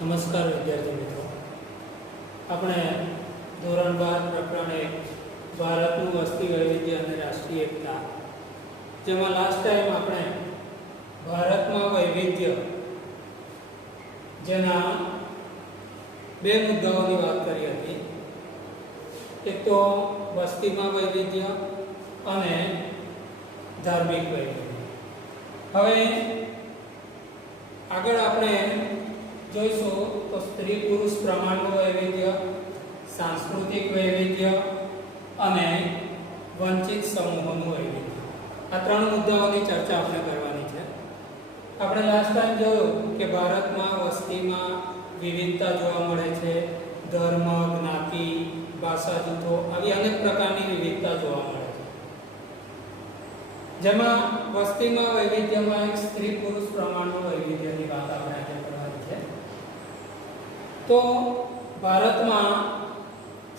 નમસ્કાર વિદ્યાર્થી મિત્રો, આપણે ધોરણ 12 પ્રકરણ 1 ભારતનું વસ્તી વૈવિધ્ય અને રાષ્ટ્રીય એકતા, જેમાં લાસ્ટ ટાઈમ આપણે ભારતમાં વૈવિધ્ય જેના બે મુદ્દાઓની વાત કરી હતી. એક તો વસ્તીમાં વૈવિધ્ય અને ધાર્મિક વૈવિધ્ય. હવે આગળ આપણે જોઈશું તો સ્ત્રી પુરુષ પ્રમાણનું વૈવિધ્ય, સાંસ્કૃતિક વૈવિધ્ય અને વંચિત સમૂહોનું વૈવિધ્ય. આ ત્રણ મુદ્દાઓની ચર્ચા આપણે કરવાની છે. આપણે લાસ્ટ ટાઈમ જોયું કે ભારતમાં વસ્તીમાં વિવિધતા જોવા મળે છે. ધર્મ, જ્ઞાતિ, ભાષા જૂથો આવી અનેક પ્રકારની વિવિધતા જોવા મળે છે. જેમાં વસ્તીમાં વૈવિધ્યમાં એક સ્ત્રી પુરુષ પ્રમાણનું વૈવિધ્યની વાત આપણે આજે કરવાની છે. તો ભારતમાં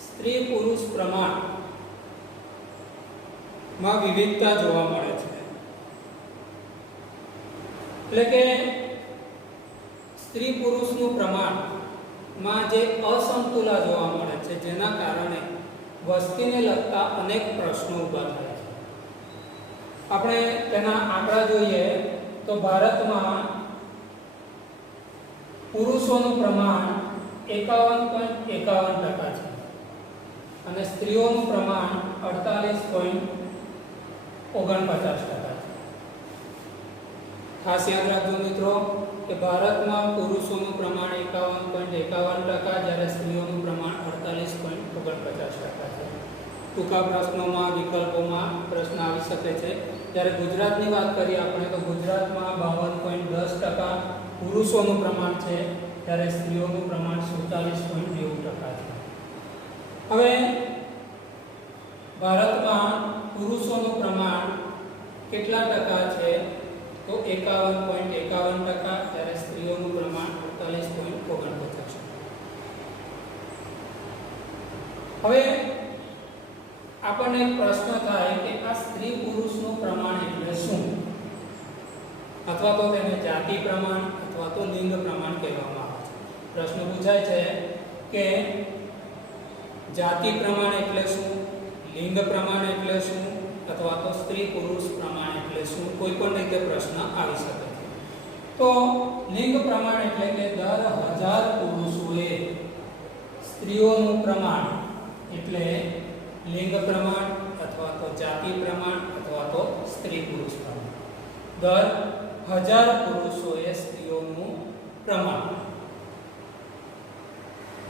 સ્ત્રી પુરુષ પ્રમાણમાં વિવિધતા જોવા મળે છે. એટલે કે સ્ત્રી પુરુષનું પ્રમાણમાં જે અસમતુલા જોવા મળે છે, જેના કારણે વસ્તીને લગતા અનેક પ્રશ્નો ઊભા થાય છે. આપણે તેના આંકડા જોઈએ તો ભારતમાં પુરુષોનું પ્રમાણ 51.51% છે અને સ્ત્રીઓનું પ્રમાણ 48.49% છે. ખાસ યાદ રાખજો મિત્રો કે ભારતમાં પુરુષોનું પ્રમાણ 51.51%, જ્યારે સ્ત્રીઓનું પ્રમાણ 48.49% છે. ટૂંકા પ્રશ્નોમાં વિકલ્પોમાં પ્રશ્ન આવી શકે છે. જ્યારે ગુજરાતની વાત કરીએ આપણે તો ગુજરાતમાં 52.10% પુરુષોનું પ્રમાણ છે, ત્યારે સ્ત્રીઓનું પ્રમાણ 47.90% છે. હવે ભારતમાં પુરુષોનું પ્રમાણ કેટલા ટકા છે તો 51.51%, જ્યારે સ્ત્રીઓનું પ્રમાણ 48.49%. હવે આપણને એક પ્રશ્ન થાય કે આ સ્ત્રી પુરુષનું પ્રમાણ એટલે શું, અથવા તો તેને જાતિ પ્રમાણ અથવા તો લિંગ પ્રમાણ કહેવામાં આવે છે. પ્રશ્ન પૂછાય છે કે જાતિ પ્રમાણ એટલે શું, લિંગ પ્રમાણ એટલે શું, અથવા તો સ્ત્રી પુરુષ પ્રમાણ એટલે શું, કોઈ પણ રીતે પ્રશ્ન આવી શકે છે. તો લિંગ પ્રમાણ એટલે કે દર 1000 પુરુષોએ સ્ત્રીઓનું પ્રમાણ એટલે લિંગ પ્રમાણ અથવા તો જાતિ પ્રમાણ અથવા તો સ્ત્રી પુરુષ પ્રમાણ. દર 1000 પુરુષોએ સ્ત્રીઓનું પ્રમાણ.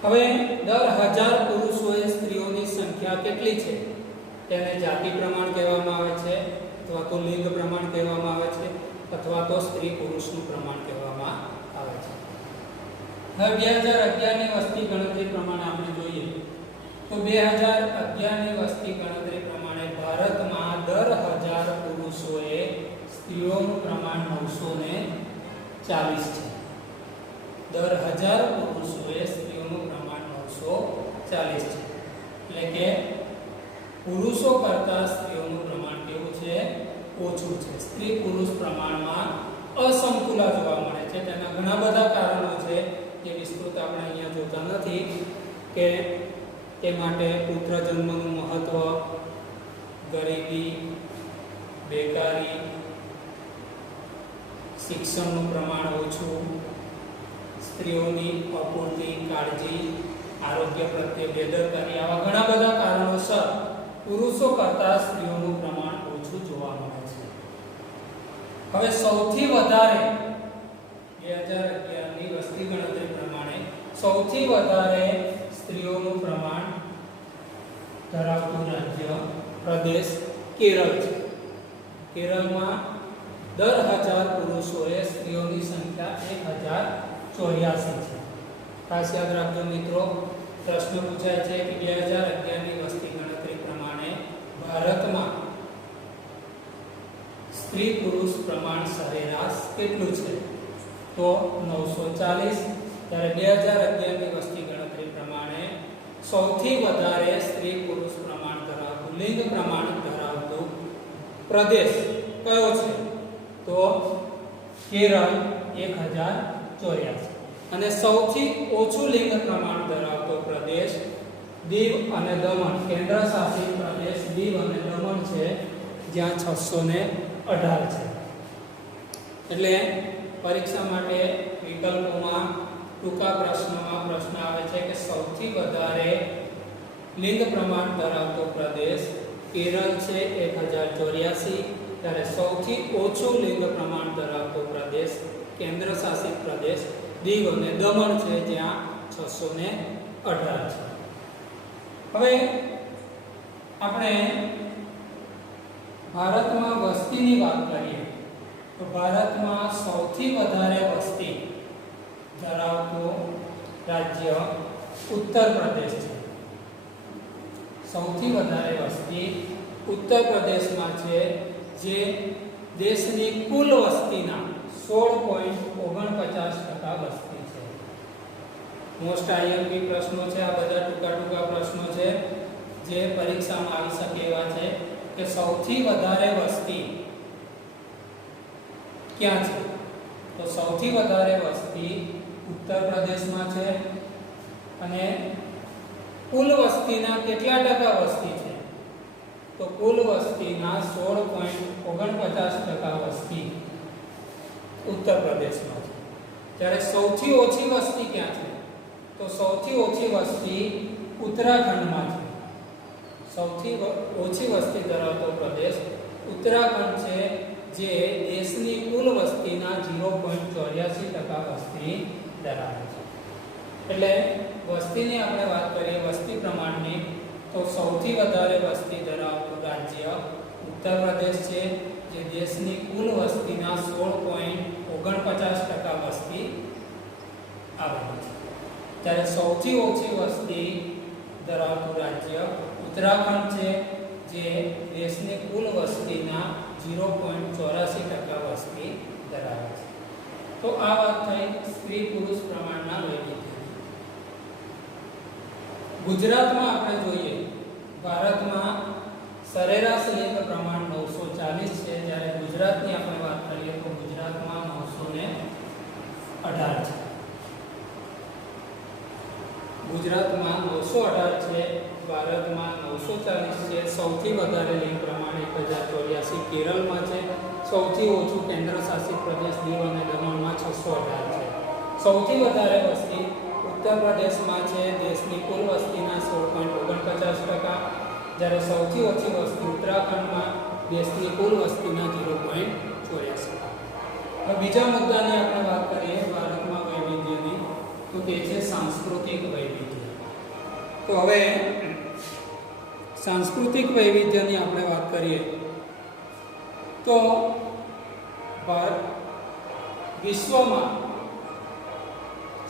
હવે દર 1000 પુરુષોએ સ્ત્રીઓની સંખ્યા કેટલી છે તેને જાતિ પ્રમાણ કહેવામાં આવે છે, અથવા તો લિંગ પ્રમાણ કહેવામાં આવે છે, અથવા તો સ્ત્રી પુરુષનું પ્રમાણ કહેવામાં આવે છે. હવે 2011 ની વસ્તી ગણતરી પ્રમાણે આપણે જોઈએ તો 2011 ની વસ્તી ગણતરી પ્રમાણે ભારતમાં દર 1000 પુરુષોએ સ્ત્રીઓનું પ્રમાણ 940 છે. દર 1000 પુરુષોએ સ્ત્રીઓનું પ્રમાણ 940 છે. એટલે કે પુરુષો કરતા સ્ત્રીઓનું પ્રમાણ કેવું છે, ઓછું છે. સ્ત્રી પુરુષ પ્રમાણમાં અસમતુલા જોવા મળે છે. તેના ઘણા બધા કારણો છે, જે વિસ્તૃત આપણે અહીંયા જોતા નથી. કે તે માટે પુત્ર જન્મનું મહત્વ, ગરીબી, બેકારી, શિક્ષણનું પ્રમાણ ઓછું, સ્ત્રીઓની અપૂરતી કાળજી, આરોગ્ય પ્રત્યે બેદરકારી, આવા ઘણા બધા કારણોસર પુરુષો કરતાં સ્ત્રીઓનું પ્રમાણ ઓછું જોવા મળે છે. હવે સૌથી વધારે 2011 ની વસ્તી ગણતરી પ્રમાણે સૌથી વધારે સ્ત્રીઓનું પ્રમાણ ધરાવતું રાજ્ય પ્રદેશ કેરળ છે. કેરળમાં દર 1000 પુરુષોએ સ્ત્રીઓની સંખ્યા 1084 છે. ખાસ યાદ રાખજો મિત્રો, પ્રશ્ન પૂછાય છે કે 2011 ની વસ્તી ગણતરી પ્રમાણે ભારતમાં સ્ત્રી પુરુષ પ્રમાણ સરેરાશ કેટલું છે તો 940. ત્યારે 2011 ની વસ્તી ગણતરી પ્રમાણે સૌથી વધારે સ્ત્રી પુરુષ પ્રમાણ ધરાવતું, લિંગ પ્રમાણ ધરાવતું પ્રદેશ કયો છે તો કેરળ 1084. અને સૌથી ઓછું લિંગ પ્રમાણ ધરાવતો પ્રદેશ દીવ અને દમણ, કેન્દ્ર શાસિત પ્રદેશ દીવ અને દમણ છે, જ્યાં 618 છે. એટલે પરીક્ષા માટે વિકલ્પોમાં ટૂંકા પ્રશ્નોમાં પ્રશ્ન આવે છે કે સૌથી વધારે લિંગ પ્રમાણ ધરાવતો પ્રદેશ કેરળ છે 1084, ત્યારે સૌથી ઓછું લિંગ પ્રમાણ ધરાવતો પ્રદેશ કેન્દ્ર શાસિત પ્રદેશ દીવ અને દમણ છે, જ્યાં 618 છે. હવે આપણે ભારતમાં વસ્તીની વાત કરીએ તો ભારતમાં સૌથી વધારે વસ્તી ધરાવતું રાજ્ય ઉત્તર પ્રદેશ છે. સૌથી વધારે વસ્તી ઉત્તર પ્રદેશમાં છે, જે દેશની કુલ વસ્તીના 16.49% વસ્તી છે. મોસ્ટ આઈએમપી પ્રશ્નો છે આ બધા, ટૂંકા પ્રશ્નો છે જે પરીક્ષામાં આવી શકે એવા છે કે સૌથી વધારે વસ્તી ક્યાં છે? તો સૌથી વધારે વસ્તી ઉત્તર પ્રદેશમાં છે. અને કુલ વસ્તીના કેટલા ટકા વસ્તી છે? તો કુલ વસ્તીના 16.49% વસ્તી ઉત્તર પ્રદેશમાં છે. જ્યારે સૌથી ઓછી વસ્તી ક્યાં છે? તો સૌથી ઓછી વસ્તી ઉત્તરાખંડમાં છે. સૌથી ઓછી વસ્તી ધરાવતો પ્રદેશ ઉત્તરાખંડ છે, જે દેશની કુલ વસ્તીના 0.84% વસ્તી ધરાવે છે. એટલે વસ્તીની આપણે વાત કરીએ, વસ્તી પ્રમાણની, તો સૌથી વધારે વસ્તી ધરાવતું રાજ્ય ઉત્તર પ્રદેશ છે, જે દેશની કુલ વસ્તીના 16.49% વસ્તી આવેલી છે. ત્યારે સૌથી ઓછી વસ્તી ધરાવતું રાજ્ય ઉત્તરાખંડ છે, જે દેશની કુલ વસ્તીના 0.84% વસ્તી ધરાવે છે. તો આ વાત થઈ સ્ત્રી પુરુષ પ્રમાણના વૈવિધ્ય. ગુજરાતમાં આપણે જોઈએ, ભારતમાં સરેરાશ લિંગ પ્રમાણ 940 છે, જ્યારે ગુજરાતની આપણે વાત કરીએ તો ગુજરાતમાં 918 છે. ગુજરાતમાં 918 છે, ભારતમાં 940 છે. સૌથી વધારે લિંગ પ્રમાણ 1084 કેરળમાં છે, સૌથી ઓછું કેન્દ્ર શાસિત પ્રદેશ દીવ અને દમણમાં 618 છે. સૌથી વધારે વસ્તી ઉત્તર પ્રદેશમાં છે, દેશની કુલ વસ્તીના 16.49%, જ્યારે સૌથી ઓછી વસ્તી ઉત્તરાખંડમાં, દેશની કુલ વસ્તીના 0.84%. હવે બીજા મુદ્દાની આપણે વાત કરીએ ભારતમાં વૈવિધ્યની, તો તે છે સાંસ્કૃતિક વૈવિધ્ય. તો હવે સાંસ્કૃતિક વૈવિધ્યની આપણે વાત કરીએ તો વિશ્વમાં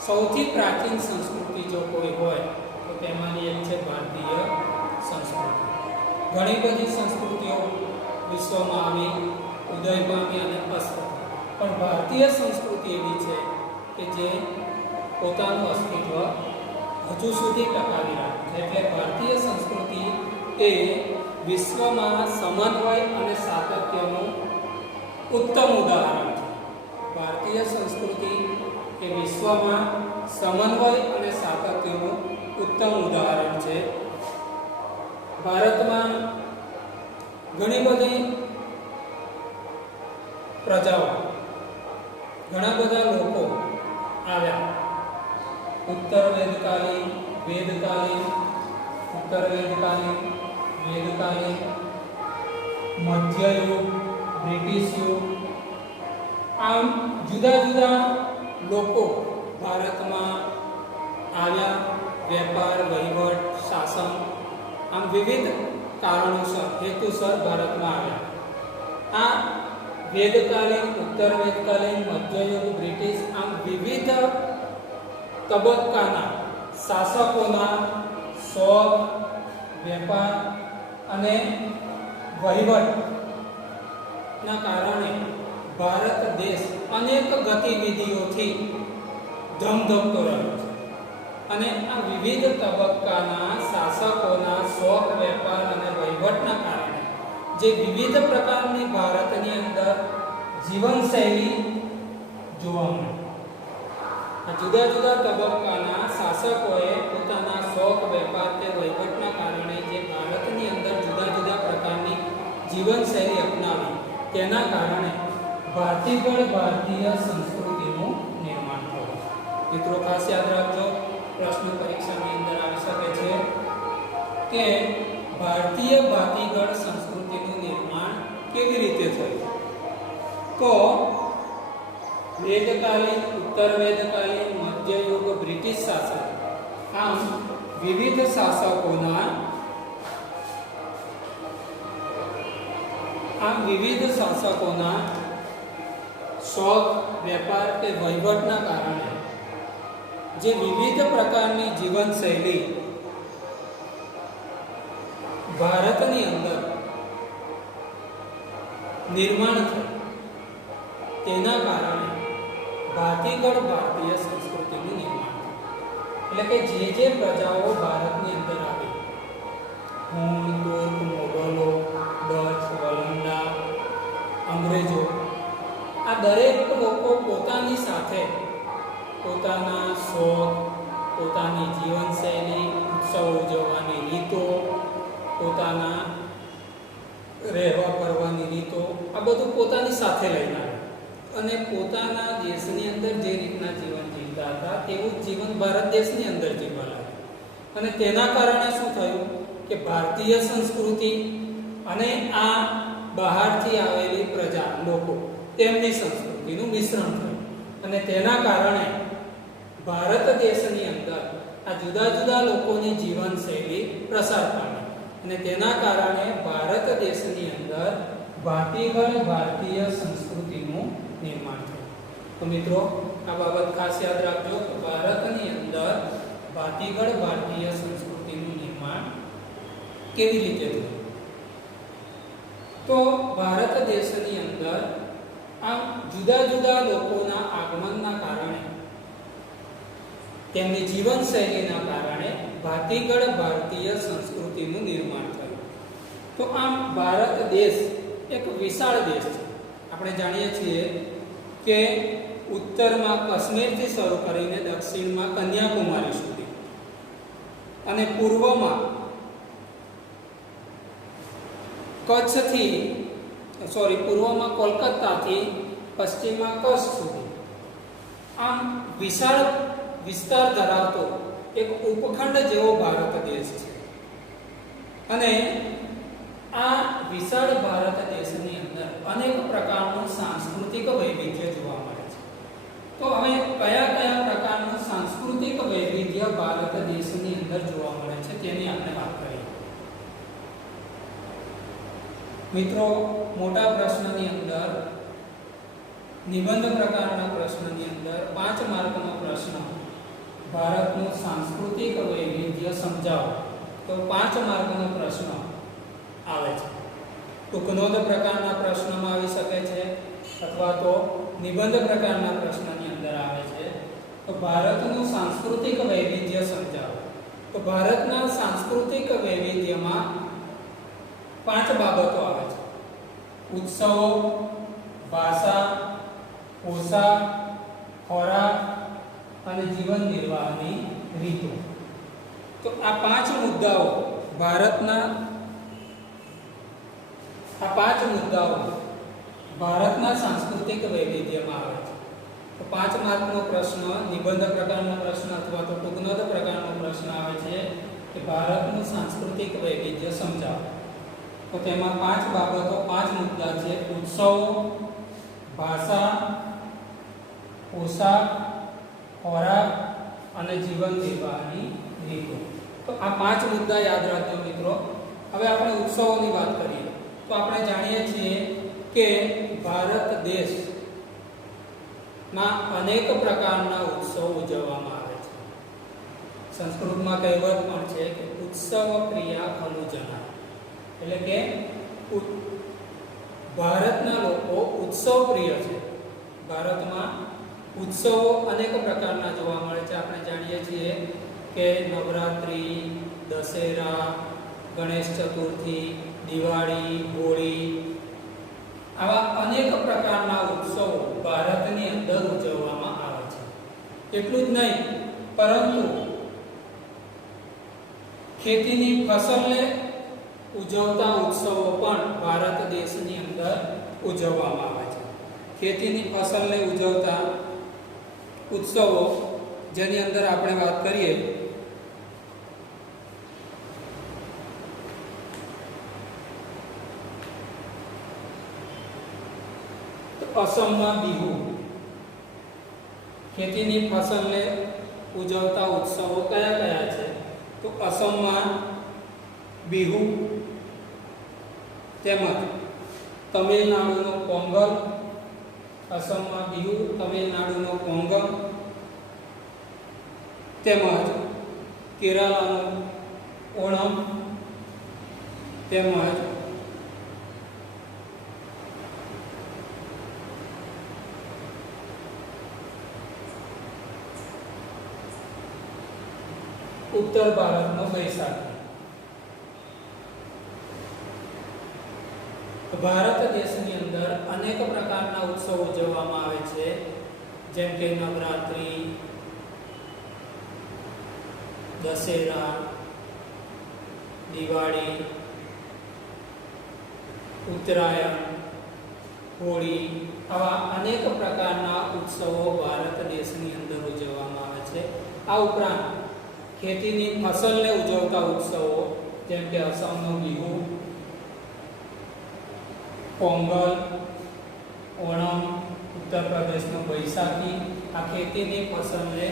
સૌથી પ્રાચીન સંસ્કૃતિ જો કોઈ હોય તો તેમાંની એક છે ભારતીય સંસ્કૃતિ. ઘણી બધી સંસ્કૃતિઓ વિશ્વમાં આવી, ઉદય પામી અને અસ્ત, પણ ભારતીય સંસ્કૃતિ એવી છે કે જે પોતાનું અસ્તિત્વ હજુ સુધી ટકાવી રાખે છે. એટલે ભારતીય સંસ્કૃતિ એ વિશ્વમાં સમન્વય અને સાતત્યનું ઉત્તમ ઉદાહરણ છે. ભારતીય સંસ્કૃતિ એ વિશ્વમાં સમન્વય અને સાતત્યનું ઉત્તમ ઉદાહરણ છે. ભારતમાં ઘણી બધી પ્રજાઓ, ઘણા બધા લોકો આવ્યા. ઉત્તર વેદકાલીન, વેદકાલીન, ઉત્તર વેદકાલીન, વેદકાલીન, મધ્યયુગ, બ્રિટિશ યુગ, આમ જુદા જુદા લોકો ભારતમાં આવ્યા. વેપાર, વહીવટ, શાસન, આમ વિવિધ કારણોસર, હેતુસર ભારતમાં આવ્યા. આ વેદકાલીન, ઉત્તર વેદકાલીન, મધ્યયુગ, બ્રિટિશ, આમ વિવિધ તબક્કાના શાસકોના શોખ, વેપાર અને વહીવટના કારણે ભારત દેશ અનેક ગતિવિધિઓથી ધમધમતો રહ્યો છે. અને આ વિવિધ તબક્કાના શાસકોના શોખ, વેપાર અને વહીવટના કારણે જે વિવિધ પ્રકારની ભારતની અંદર જીવનશૈલી જોવા મળે, જુદા જુદા તબક્કાના શાસકોએ પોતાના શોખ, વેપાર કે વહીવટના કારણે જે ભારતની અંદર જુદા જુદા પ્રકારની જીવનશૈલી અપનાવી તેના કારણે ભારતીય સંસ્કૃતિનું નિર્માણ થયું. મિત્રો ખાસ યાદ રાખજો, પ્રશ્ન પરીક્ષાની અંદર આવી શકે છે કે ભારતીય ભાતીગળ સંસ્કૃતિનું નિર્માણ કેવી રીતે થયું. તો વેદકાલીન, ઉત્તર વેદકાલીન, મધ્યયુગ, બ્રિટિશ શાસન, આમ વિવિધ શાસકોના શોખ, વેપાર કે વહીવટના કારણે જે વિવિધ પ્રકારની જીવનશૈલી ભારતની અંદર નિર્માણ થયું તેના કારણે ભાતીગળ ભારતીય સંસ્કૃતિનું નિર્માણ થયું. એટલે કે જે પ્રજાઓ ભારતની અંદર આવી, હુણ, તુર્ક, મોગલો, ડચ, વલંદા, અંગ્રેજો, આ દરેક લોકો પોતાની સાથે પોતાના શોખ, પોતાની જીવનશૈલી, ઉત્સવો ઉજવવાની રીતો, પોતાના રહેવા કરવાની રીતો, આ બધું પોતાની સાથે લઈને આવ્યા અને પોતાના દેશની અંદર જે રીતના જીવન જીવતા હતા તેવું જીવન ભારત દેશની અંદર જીવવા લાગ્યા. અને તેના કારણે શું થયું કે ભારતીય સંસ્કૃતિ અને આ બહારથી આવેલી પ્રજા, લોકો, તેમની સંસ્કૃતિનું મિશ્રણ થયું અને તેના કારણે ભારત દેશની અંદર આ જુદા જુદા લોકોની જીવનશૈલી પ્રસાર પામી અને તેના કારણે ભારત દેશની અંદર ભાતીગળ ભારતીય સંસ્કૃતિનું નિર્માણ થયું. તો મિત્રો આ બાબત ખાસ યાદ રાખજો કે ભારતની અંદર ભાતીગળ ભારતીય સંસ્કૃતિનું નિર્માણ કેવી રીતે થયું. તો ભારત દેશની અંદર આમ જુદા જુદા લોકોના આગમનના કારણે, તેમની જીવનશૈલીના કારણે ભાતીગળ ભારતીય સંસ્કૃતિનું નિર્માણ થયું. તો આમ ભારત દેશ એક વિશાળ દેશ છે. આપણે જાણીએ છીએ કે ઉત્તરમાં કાશ્મીરથી શરૂ કરીને દક્ષિણમાં કન્યાકુમારી સુધી અને પૂર્વમાં પૂર્વમાં કોલકાતાથી પશ્ચિમમાં કચ્છ સુધી આમ વિશાળ વિસ્તાર ધરાવતો એક ઉપખંડ જેવો ભારત દેશ છે. અને આ વિશાળ ભારત દેશની અંદર અનેક પ્રકારનું સાંસ્કૃતિક વૈવિધ્ય જોવા મળે છે. તો હવે કયા કયા પ્રકારનું સાંસ્કૃતિક વૈવિધ્ય ભારત દેશની અંદર જોવા મળે છે તેની આપણે વાત કરીએ. મિત્રો, મોટા પ્રશ્નની અંદર, નિબંધ પ્રકારના પ્રશ્નની અંદર 5 માર્કનો પ્રશ્ન, ભારતનું સાંસ્કૃતિક વૈવિધ્ય સમજાવો, તો 5 માર્કનો પ્રશ્ન આવે છે. ટૂંકનોંધ પ્રકારના પ્રશ્નમાં આવી શકે છે અથવા તો નિબંધ પ્રકારના પ્રશ્નની અંદર આવે છે. તો ભારતનું સાંસ્કૃતિક વૈવિધ્ય સમજાવો. તો ભારતના સાંસ્કૃતિક વૈવિધ્યમાં 5 બાબતો આવે છે: ઉત્સવો, ભાષા, પોશાક, ખોરાક અને જીવન નિર્વાહની રીતો. તો આ 5 મુદ્દાઓ ભારતના સાંસ્કૃતિક વૈવિધ્યમાં આવે છે. તો 5 માર્કનો પ્રશ્ન, નિબંધ પ્રકારનો પ્રશ્ન અથવા તો ટૂંકનોંધ પ્રકારનો પ્રશ્ન આવે છે કે ભારતનું સાંસ્કૃતિક વૈવિધ્ય સમજાવો. તો તેમાં 5 બાબતો, 5 મુદ્દા છે: ઉત્સવો, ભાષા, પોશાક, ખોરાક અને જીવન નિર્વાહની રીતો. તો આ 5 મુદ્દા યાદ રાખજો મિત્રો. હવે આપણે ઉત્સવોની વાત કરીએ તો આપણે જાણીએ છીએ કે ભારત દેશમાં અનેક પ્રકારના ઉત્સવો ઉજવવામાં આવે છે. સંસ્કૃતમાં કહેવત પણ છે કે ઉત્સવ પ્રિયા ખલુ જના, એટલે કે ભારતના લોકો ઉત્સવ પ્રિય છે. ભારતમાં ઉત્સવો અનેક પ્રકારના જોવા મળે છે. આપણે જાણીએ છીએ કે નવરાત્રી, દશેરા, ગણેશ ચતુર્થી, દિવાળી, હોળી, આવા અનેક પ્રકારના ઉત્સવો ભારતની અંદર ઉજવવામાં આવે છે. એટલું જ નહીં, પરંતુ ખેતીની ફસલને ઉજવતા ઉત્સવો પણ ભારત દેશની અંદર ઉજવવામાં આવે છે. ખેતીની ફસલને ઉજવતા ઉત્સવો જેની અંદર આપણે વાત કરીએ તો અસમમાં બિહુ. ખેતીની ફસલને ઉજવતા ઉત્સવો કયા કયા છે? તો અસમમાં બિહુ, તેમજ તમિલનાડુનો પોંગલ, અસમમાં બિહુ, તમિલનાડુનો પોંગલ, તેમજ કેરાલાનું ઓણમ, તેમજ ઉત્તર ભારતનો બૈસાખી. ભારત દેશની અંદર અનેક પ્રકારના ઉત્સવો ઉજવવામાં આવે છે, જેમ કે નવરાત્રી, દશેરા, દિવાળી, ઉત્તરાયણ, હોળી, આવા અનેક પ્રકારના ઉત્સવો ભારત દેશની અંદર ઉજવવામાં આવે છે. આ ઉપરાંત ખેતીની ફસલને ઉજવતા ઉત્સવો જેમ કે અસમનો બિહુ, પોંગલ, ઓણમ, ઉત્તર પ્રદેશનો બૈસાખી, આ ખેતીની ફસલને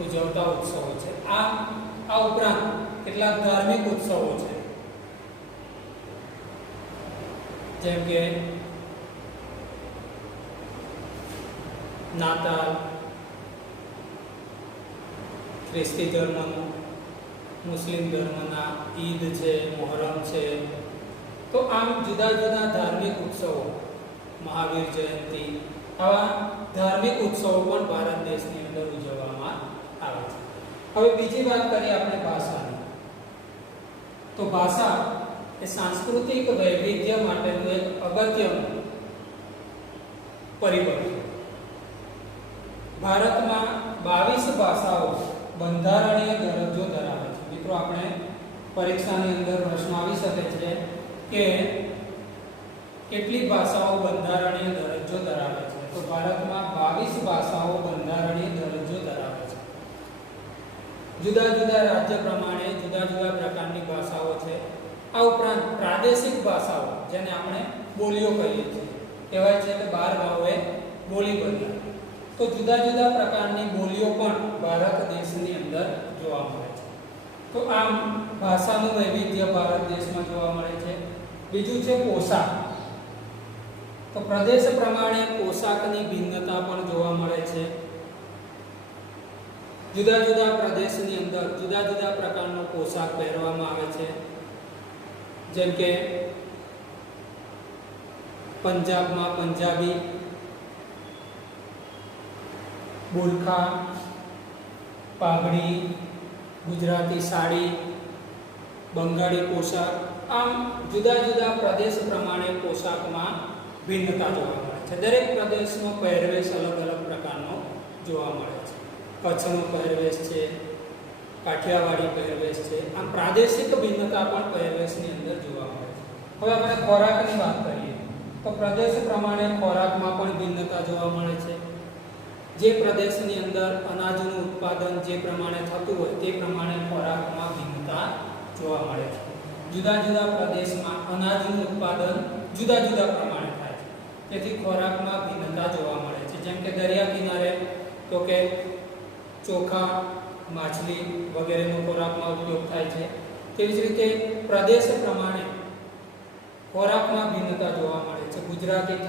ઉજવતા ઉત્સવો છે. આ ઉપરાંત કેટલાક ધાર્મિક ઉત્સવો છે, જેમ કે નાતાલ, ખ્રિસ્તી ધર્મનું, મુસ્લિમ ધર્મના ઈદ છે, મોહરમ છે. તો આમ જુદા જુદા ધાર્મિક ઉત્સવો, મહાવીર જયંતિ, આવા ધાર્મિક ઉત્સવો પણ ભારત દેશની અંદર ઉજવવામાં આવે છે. હવે બીજી વાત કરીએ આપણે ભાષાની. તો ભાષા એ સાંસ્કૃતિક વૈવિધ્ય માટેનું એક અગત્યનું પરિબળ છે. ભારતમાં 22 ભાષાઓ બંધારણીય દરજ્જો ધરાવે છે. મિત્રો, આપણે પરીક્ષાની અંદર પ્રશ્ન આવી શકે છે કે કેટલી ભાષાઓ બંધારણીય દરજ્જો ધરાવે છે? તો ભારતમાં 22 ભાષાઓ બંધારણીય દરજ્જો ધરાવે છે. જુદા જુદા રાજ્ય પ્રમાણે જુદા જુદા પ્રકારની ભાષાઓ છે. આ ઉપરાંત પ્રાદેશિક ભાષાઓ, જેને આપણે બોલીઓ કહીએ છીએ, કહેવાય છે કે 12 ગામોએ બોલી બદલાય. તો જુદા જુદા પ્રકારની બોલીઓ પણ ભારત દેશની અંદર જોવા મળે છે. તો આમ ભાષાનું વૈવિધ્ય ભારત દેશમાં જોવા મળે છે. બીજું છે પોશાક. તો પ્રદેશ પ્રમાણે પોશાકની ભિન્નતા પણ જોવા મળે છે. જુદા જુદા પ્રદેશની અંદર જુદા જુદા પ્રકારનો પોશાક પહેરવામાં આવે છે. જેમ કે પંજાબમાં પંજાબી, બુરખા, પાઘડી, ગુજરાતી સાડી, બંગાળી પોશાક. આમ જુદા જુદા પ્રદેશ પ્રમાણે પોશાકમાં ભિન્નતા જોવા મળે છે. દરેક પ્રદેશનો પહેરવેશ અલગ અલગ પ્રકારનો જોવા મળે છે. કચ્છનો પહેરવેશ છે, કાઠિયાવાડી પહેરવેશ છે. આમ પ્રાદેશિક ભિન્નતા પણ પહેરવેશની અંદર જોવા મળે છે. હવે આપણે ખોરાકની વાત કરીએ તો પ્રદેશ પ્રમાણે ખોરાકમાં પણ ભિન્નતા જોવા મળે છે. જે પ્રદેશની અંદર અનાજનું ઉત્પાદન જે પ્રમાણે થતું હોય તે પ્રમાણે ખોરાકમાં ભિન્નતા જોવા મળે છે. જુદા જુદા પ્રદેશમાં અનાજનું ઉત્પાદન જુદા જુદા પ્રમાણે થાય છે, તેથી ખોરાકમાં ભિન્નતા જોવા મળે છે. જેમ કે દરિયા કિનારે તો કે ચોખા, માછલી વગેરેનો ખોરાકમાં ઉપયોગ થાય છે. તેવી જ રીતે પ્રદેશ પ્રમાણે ખોરાકમાં ભિન્નતા જોવા મળે છે. ગુજરાતી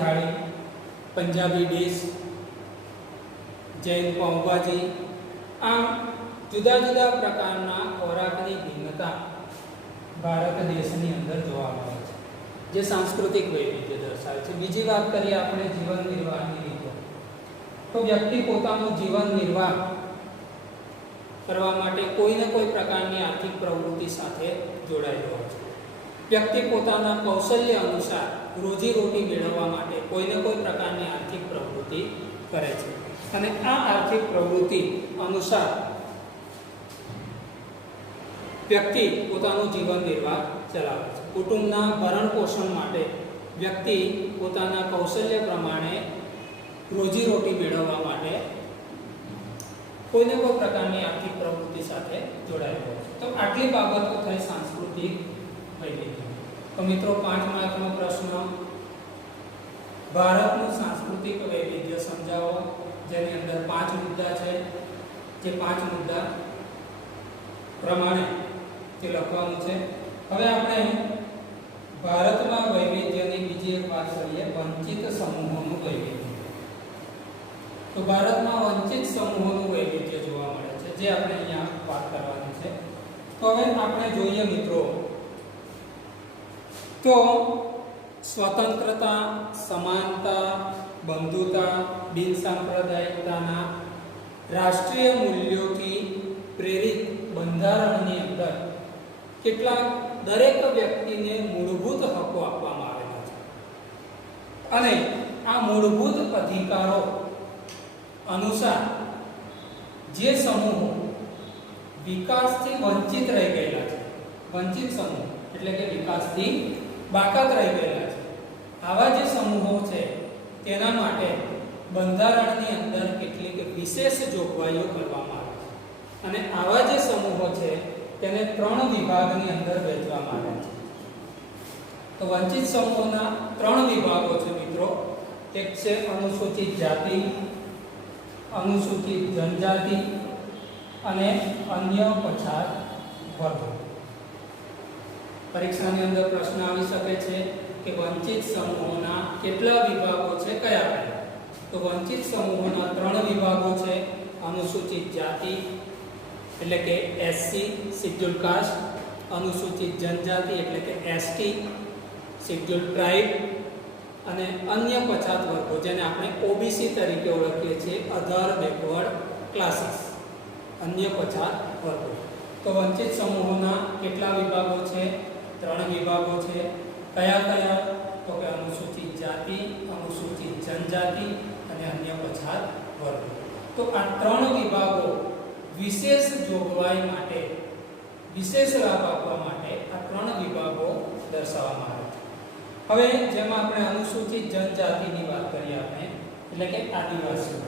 થાળી, પંજાબી ડીશ, જૈન પાઉંભાજી. આમ જુદા જુદા પ્રકારના ખોરાકની ભિન્નતા ભારત દેશની અંદર જોવા મળે છે, જે સાંસ્કૃતિક વૈવિધ્ય દર્શાવે છે. બીજી વાત કરીએ આપણે જીવન નિર્વાહની રીતો. તો વ્યક્તિ પોતાનું જીવન નિર્વાહ કરવા માટે કોઈને કોઈ પ્રકારની આર્થિક પ્રવૃત્તિ સાથે જોડાયેલો હોય છે. વ્યક્તિ પોતાના કૌશલ્ય અનુસાર રોજીરોટી મેળવવા માટે કોઈને કોઈ પ્રકારની આર્થિક પ્રવૃત્તિ કરે છે અને આ આર્થિક પ્રવૃત્તિ અનુસાર વ્યક્તિ પોતાનું જીવન નિર્વાહ ચલાવે છે. કુટુંબના ભરણ પોષણ માટે વ્યક્તિ પોતાના કૌશલ્ય પ્રમાણે રોજીરોટી મેળવવા માટે કોઈને કોઈ પ્રકારની આર્થિક પ્રવૃત્તિ સાથે જોડાયેલો હોય છે. તો આટલી બાબતો થઈ સાંસ્કૃતિક વૈવિધ્ય. તો મિત્રો 5 માર્કનો પ્રશ્ન, ભારતનું સાંસ્કૃતિક વૈવિધ્ય સમજાવો, જેની અંદર 5 મુદ્દા છે. જે 5 મુદ્દા પ્રમાણે તે લખવાનું છે. હવે આપણે ભારતમાં વૈવિધ્યની બીજી એક વાત કરીએ, વંચિત સમૂહોનું વૈવિધ્ય. તો ભારતમાં વંચિત સમૂહોનું વૈવિધ્ય જોવા મળે છે, જે આપણે અહીંયા વાત કરવાની છે. તો હવે આપણે જોઈએ મિત્રો, તો સ્વતંત્રતા, સમાનતા, બંધુતા, બિનસાંપ્રદાયિકતાના રાષ્ટ્રીય મૂલ્યોથી પ્રેરિત બંધારણની અંદર કેટલાક દરેક વ્યક્તિને મૂળભૂત હકો આપવામાં આવેલા છે અને આ મૂળભૂત અધિકારો અનુસાર જે સમૂહો વિકાસથી વંચિત રહી ગયેલા છે, વંચિત સમૂહ એટલે કે વિકાસથી બાકાત રહી ગયેલા છે, આવા જે સમૂહો છે તેના માટે બંધારણની અંદર કેટલીક વિશેષ જોગવાઈઓ કરવામાં આવે છે અને આવા જે સમૂહો છે તેને 3 વિભાગની અંદર વહેંચવામાં આવ્યા છે. તો વંચિત સમૂહોના 3 વિભાગો છે મિત્રો. એક છે અનુસૂચિત જાતિ, અનુસૂચિત જનજાતિ અને અન્ય પછાત વર્ગો. પરીક્ષાની અંદર પ્રશ્ન આવી શકે છે કે વંચિત સમૂહોના કેટલા વિભાગો છે, કયા કયા? તો વંચિત સમૂહોના 3 વિભાગો છે. અનુસૂચિત જાતિ એટલે કે એસસી શેડ્યુલ કાસ્ટ, અનુસૂચિત જનજાતિ એટલે કે એસટી શેડ્યુલ ટ્રાઇબ અને અન્ય પછાત વર્ગો જેને આપણે ઓબીસી તરીકે ઓળખીએ છીએ, અધર બેકવર્ડ ક્લાસીસ, અન્ય પછાત વર્ગો. તો વંચિત સમૂહોના કેટલા વિભાગો છે? 3 વિભાગો છે. કયા કયા? તો કે અનુસૂચિત જાતિ, અનુસૂચિત જનજાતિ અને અન્ય પછાત વર્ગો. તો આ 3 વિભાગો વિશેષ જોગવાઈ માટે, વિશેષ લાભ આપવા માટે આ 3 વિભાગો દર્શાવવામાં આવે છે. હવે જેમાં આપણે અનુસૂચિત જનજાતિની વાત કરીએ આપણે, એટલે કે આદિવાસીઓ.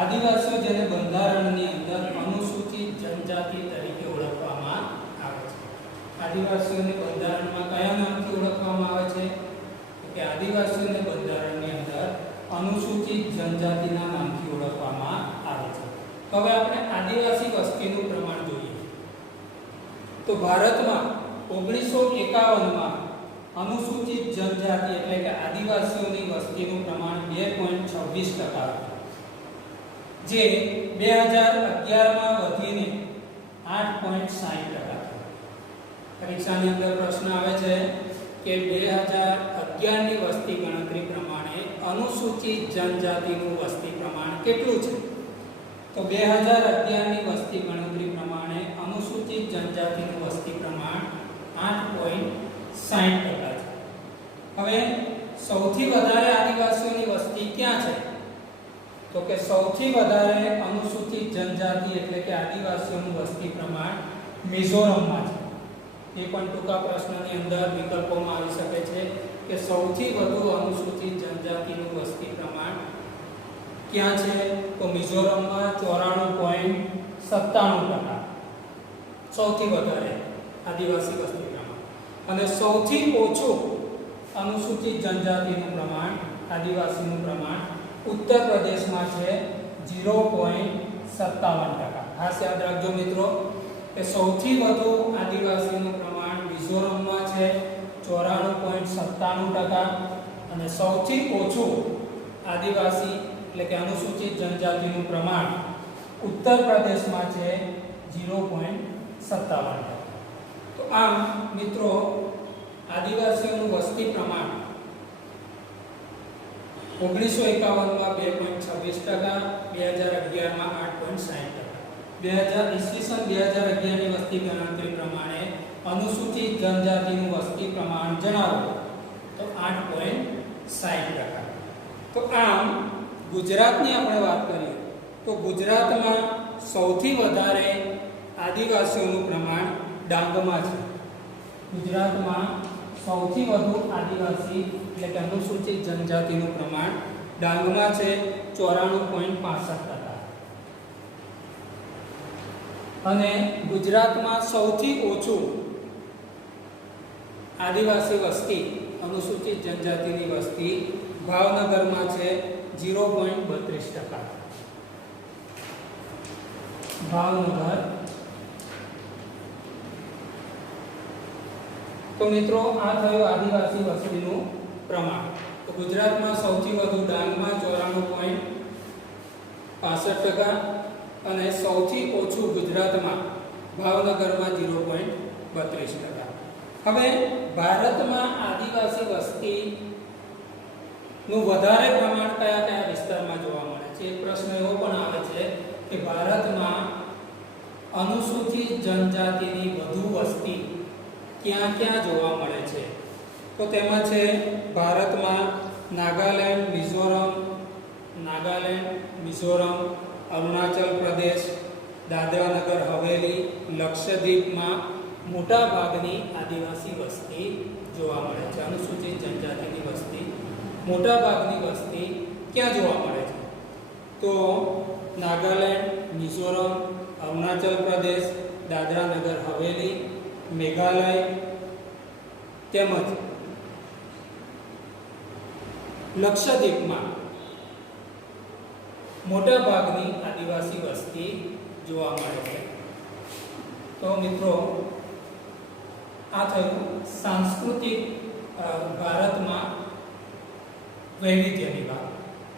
આદિવાસીઓ જેને બંધારણની અંદર અનુસૂચિત જનજાતિ તરીકે ઓળખવામાં આવે છે. આદિવાસીઓને બંધારણમાં કયા નામથી ઓળખવામાં આવે છે? તો કે આદિવાસીઓને બંધારણની અંદર અનુસૂચિત જનજાતિના નામથી ઓળખવામાં આવે છે. હવે આપણે આદિવાસી વસ્તીનું પ્રમાણ જોઈએ. તો ભારતમાં 1951માં અનુસૂચિત જનજાતિ એટલે કે આદિવાસીઓની વસ્તીનું પ્રમાણ 2.26% જે 2011માં વધીને 8.60%. પરીક્ષાની અંદર પ્રશ્ન આવે છે કે 2011ની વસ્તી ગણતરી પ્રમાણે અનુસૂચિત જનજાતિનું વસ્તી પ્રમાણ કેટલું છે? તો 2011ની વસ્તી ગણતરી પ્રમાણે અનુસૂચિત જનજાતિનું વસ્તી પ્રમાણ 8.60% છે. હવે સૌથી વધારે આદિવાસીઓની વસ્તી ક્યાં છે? તો કે સૌથી વધારે અનુસૂચિત જનજાતિ એટલે કે આદિવાસીઓનું વસ્તી પ્રમાણ મિઝોરમમાં છે. એ પણ ટૂંકા પ્રશ્નની અંદર વિકલ્પોમાં આવી શકે છે કે સૌથી વધુ અનુસૂચિત જનજાતિનું વસ્તી પ્રમાણ ક્યાં છે? તો મિઝોરમમાં 94.97%. સૌથી વધારે આદિવાસી વસ્તી પ્રમાણ. અને સૌથી ઓછું અનુસૂચિત જનજાતિનું પ્રમાણ, આદિવાસીનું પ્રમાણ ઉત્તર પ્રદેશમાં છે 0.57%. ખાસ યાદ રાખજો મિત્રો કે સૌથી વધુ આદિવાસીનું પ્રમાણ મિઝોરમમાં છે 94.97% અને સૌથી ઓછું આદિવાસી એટલે કે અનુસૂચિત જનજાતિનું પ્રમાણ ઉત્તર પ્રદેશમાં છે 0.57%. તો આમ મિત્રો આદિવાસીઓનું વસ્તી પ્રમાણ 1951માં 2.26%, 2011માં 8.60%. 2011ની વસ્તી ગણતરી પ્રમાણે અનુસૂચિત જનજાતિનું વસ્તી પ્રમાણ જણાવો, તો 8.60%. તો આમ ગુજરાતની આપણે વાત કરીએ તો ગુજરાતમાં સૌથી વધારે આદિવાસીઓનું પ્રમાણ ડાંગમાં છે. ગુજરાતમાં સૌથી વધુ આદિવાસી એટલે કે અનુસૂચિત જનજાતિનું પ્રમાણ ડાંગમાં છે 94.65%. અને ગુજરાતમાં સૌથી ઓછું આદિવાસી વસ્તી અનુસૂચિત જનજાતિની વસ્તી ભાવનગરમાં છે 0.32%. ભાવનગર. તો મિત્રો આ થયું આદિવાસી વસ્તીનું પ્રમાણ. તો ગુજરાતમાં સૌથી વધુ ડાંગમાં 94.65% અને સૌથી ઓછું ગુજરાતમાં ભાવનગરમાં 0.32%. હવે ભારતમાં આદિવાસી વસ્તીનું વધારે પ્રમાણ કયા કયા વિસ્તારમાં જોવા મળે છે? એક પ્રશ્ન એવો પણ આવે છે કે ભારતમાં અનુસૂચિત જનજાતિની વધુ વસ્તી ક્યાં ક્યાં જોવા મળે છે? તો તેમાં છે ભારતમાં નાગાલેન્ડ, મિઝોરમ, અરુણાચલ પ્રદેશ, દાદરા નગર હવેલી, લક્ષદ્વીપમાં મોટા ભાગની આદિવાસી વસ્તી જોવા મળે છે. અનુસૂચિત જનજાતિની વસ્તી મોટા ભાગની વસ્તી ક્યાં જોવા મળે છે? તો નાગાલેન્ડ, મિઝોરમ, અરુણાચલ પ્રદેશ, દાદરા નગર હવેલી, મેઘાલય તેમજ લક્ષદ્વીપમાં મોટા ભાગની આદિવાસી વસ્તી જોવા મળે છે. તો મિત્રો આ થયું સાંસ્કૃતિક ભારતમાં વૈવિધ્યની વાત.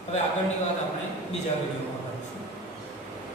હવે આગળની વાત આપણે બીજા વિડીયોમાં